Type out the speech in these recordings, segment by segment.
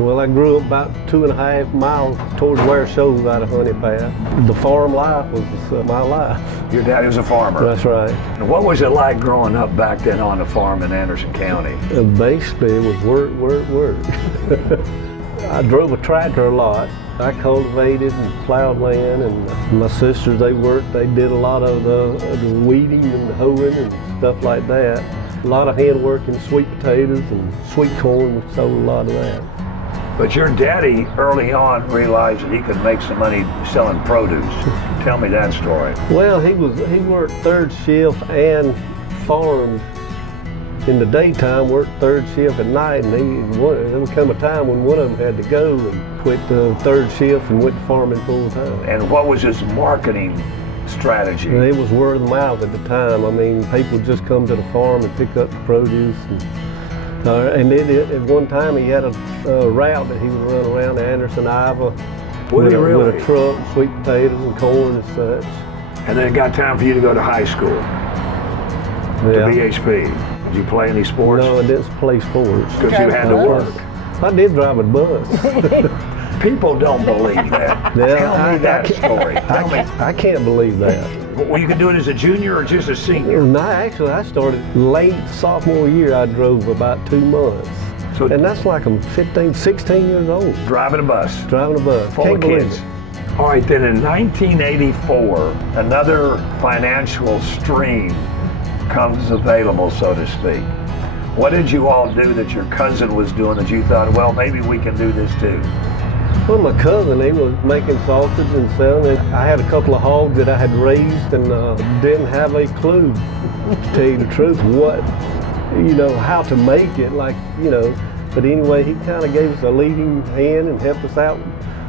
Well, I grew up about 2.5 miles towards where shows out of Honea Path. The farm life was my life. Your daddy was a farmer? That's right. And what was it like growing up back then on the farm in Anderson County? Basically, it was work, work, work. I drove a tractor a lot. I cultivated and plowed land, and my sisters, they worked. They did a lot of the weeding and the hoeing and stuff like that. A lot of hand work in sweet potatoes and sweet corn. We sold a lot of that. But your daddy early on realized that he could make some money selling produce. Tell me that story. Well, he worked third shift and farmed in the daytime, worked third shift at night, and there would come a time when one of them had to go and quit the third shift and went to farming full time. And what was his marketing strategy? And it was word of mouth at the time. I mean, people would just come to the farm and pick up the produce. And then at one time he had a route that he would run around Anderson, Iowa Would he really? With a truck, sweet potatoes and corn and such. And then it got time for you to go to high school, to BHP. Did you play any sports? No, I didn't play sports. Because you had to work. I did drive a bus. People don't believe that. Tell me that story. I can't believe that. Well, you can do it as a junior or just a senior? No, actually, I started late sophomore year. I drove about 2 months. And that's like I'm 15, 16 years old. Driving a bus? Driving a bus. Full of kids. All right, then in 1984, another financial stream comes available, so to speak. What did you all do that your cousin was doing that you thought, well, maybe we can do this too? Well, my cousin, he was making sausage and selling it. I had a couple of hogs that I had raised and didn't have a clue, to tell you the truth, how to make it, But anyway, he kind of gave us a leading hand and helped us out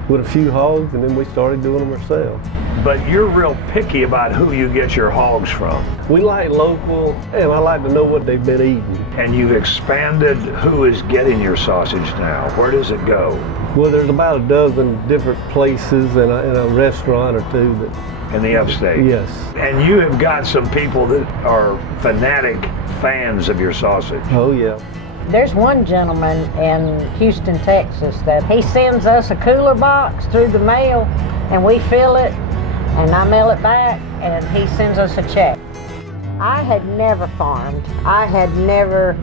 with a few hogs, and then we started doing them ourselves. But you're real picky about who you get your hogs from. We like local, and I like to know what they've been eating. And you've expanded who is getting your sausage now. Where does it go? Well, there's about a dozen different places and a restaurant or two that. In the upstate? Yes. And you have got some people that are fanatic fans of your sausage. Oh, yeah. There's one gentleman in Houston, Texas, that he sends us a cooler box through the mail, and we fill it, and I mail it back, and he sends us a check. I had never farmed. I had never,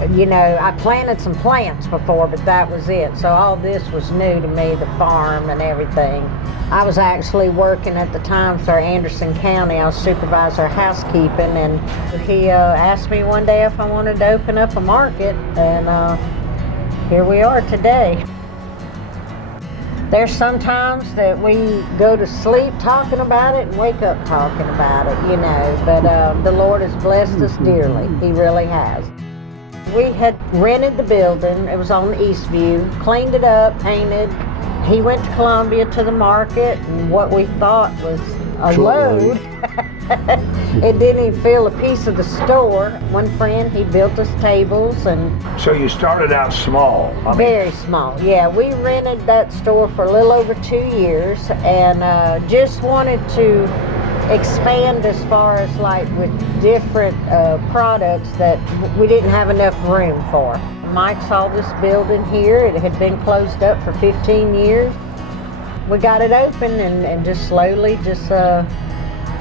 I planted some plants before, but that was it. So all this was new to me, the farm and everything. I was actually working at the time for Anderson County. I was supervisor of housekeeping, and he asked me one day if I wanted to open up a market, and here we are today. There's sometimes that we go to sleep talking about it and wake up talking about it, but the Lord has blessed us dearly. He really has. We had rented the building. It was on Eastview, cleaned it up, painted. He went to Columbia to the market, and what we thought was a load, it didn't even fill a piece of the store. One friend, he built us tables. And so you started out small? Very small, yeah. We rented that store for a little over 2 years, and just wanted to expand as far as with different products that we didn't have enough room for. Mike saw this building here. It had been closed up for 15 years. We got it open and just slowly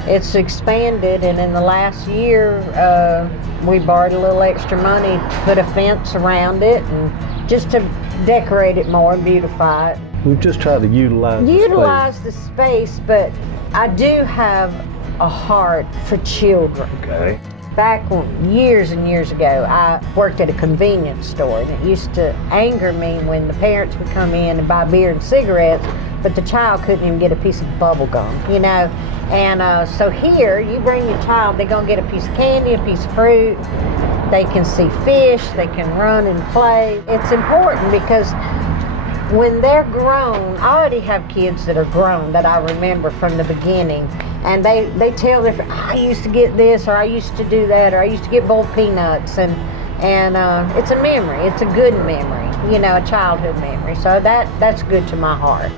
it's expanded, and in the last year we borrowed a little extra money to put a fence around it and just to decorate it more and beautify it. We've just tried to utilize the space, but I do have a heart for children. Okay. Back years and years ago, I worked at a convenience store, and it used to anger me when the parents would come in and buy beer and cigarettes, but the child couldn't even get a piece of bubble gum, And so here, you bring your child, they're gonna get a piece of candy, a piece of fruit, they can see fish, they can run and play. It's important because when they're grown, I already have kids that are grown that I remember from the beginning, and they tell their friends, I used to get this, or I used to do that, or I used to get boiled peanuts, and it's a memory. It's a good memory, a childhood memory. So that's good to my heart.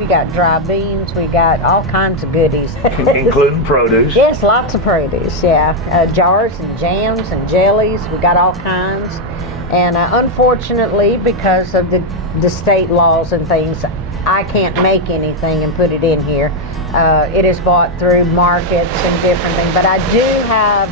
We got dry beans, we got all kinds of goodies. Including produce? Yes, lots of produce, yeah. Jars and jams and jellies, we got all kinds. And unfortunately, because of the state laws and things, I can't make anything and put it in here. It is bought through markets and different things. But I do have,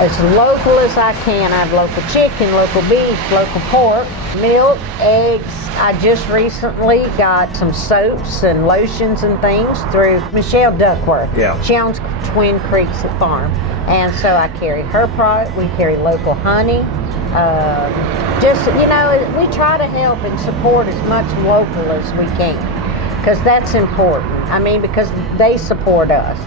as local as I can, I have local chicken, local beef, local pork, milk, eggs. I just recently got some soaps and lotions and things through Michelle Duckworth. Yeah. She owns Twin Creeks Farm. And so I carry her product. We carry local honey. Just, you know, we try to help and support as much local as we can, because that's important. I mean, because they support us.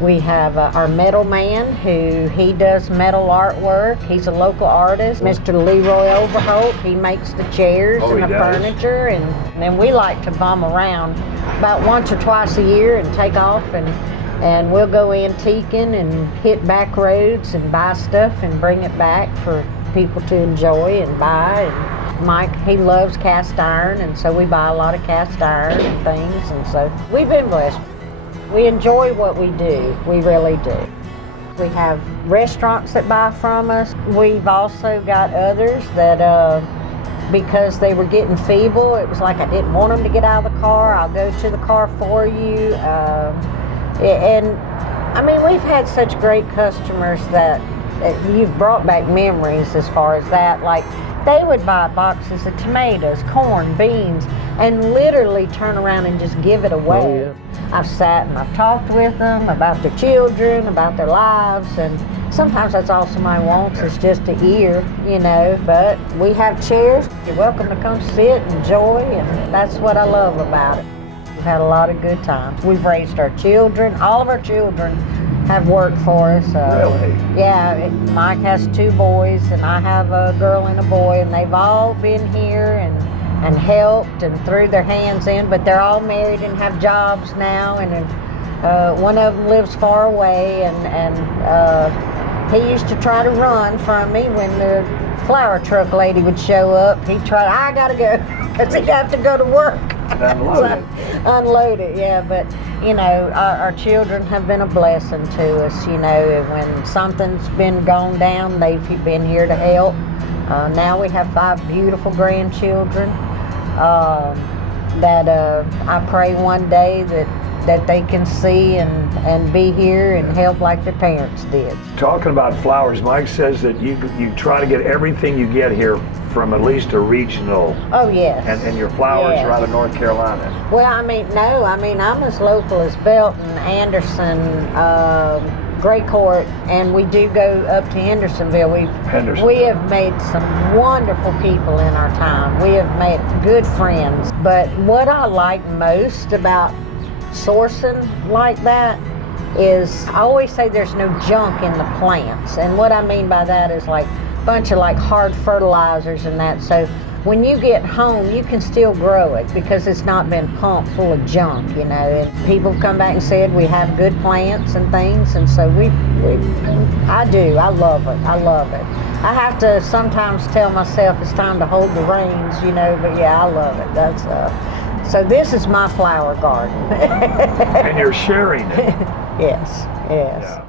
We have our metal man, who he does metal artwork. He's a local artist, Mr. Leroy Overholt. He makes the chairs and the furniture, and then we like to bum around about once or twice a year and take off, and we'll go antiquing and hit back roads and buy stuff and bring it back for people to enjoy and buy. And Mike, he loves cast iron, and so we buy a lot of cast iron and things, and so we've been blessed. We enjoy what we do, we really do. We have restaurants that buy from us. We've also got others that, because they were getting feeble, it was like I didn't want them to get out of the car, I'll go to the car for you. And I mean, we've had such great customers that you've brought back memories as far as that. Like, they would buy boxes of tomatoes, corn, beans, and literally turn around and just give it away. Oh, yeah. I've sat and I've talked with them about their children, about their lives, and sometimes that's all somebody wants is just to hear, you know. But we have chairs. You're welcome to come sit, enjoy, and that's what I love about it. We've had a lot of good times. We've raised our children. All of our children have worked for us. Really? Yeah, Mike has 2 boys, and I have a girl and a boy, and they've all been here and helped and threw their hands in, but they're all married and have jobs now, and one of them lives far away, and he used to try to run from me when the flower truck lady would show up. He'd try, I gotta go, because he'd have to go to work. Unload it. Unload it, yeah. But, you know, our children have been a blessing to us, you know. When something's been gone down, they've been here to help. Now we have 5 beautiful grandchildren that I pray one day that they can see and be here and help like their parents did. Talking about flowers, Mike says that you try to get everything you get here from at least a regional. Oh, yes. And your flowers Yes. are out of North Carolina. Well, I mean, no. I mean, I'm as local as Belton, Anderson, Gray Court, and we do go up to Hendersonville. We have made some wonderful people in our time. We have made good friends. But what I like most about sourcing like that is, I always say there's no junk in the plants. And what I mean by that is like a bunch of like hard fertilizers and that. So when you get home, you can still grow it because it's not been pumped full of junk, you know. And people have come back and said we have good plants and things, and so I love it. I love it. I have to sometimes tell myself it's time to hold the reins, you know, but yeah, I love it. That's so this is my flower garden. And you're sharing it. Yes, yes. Yeah.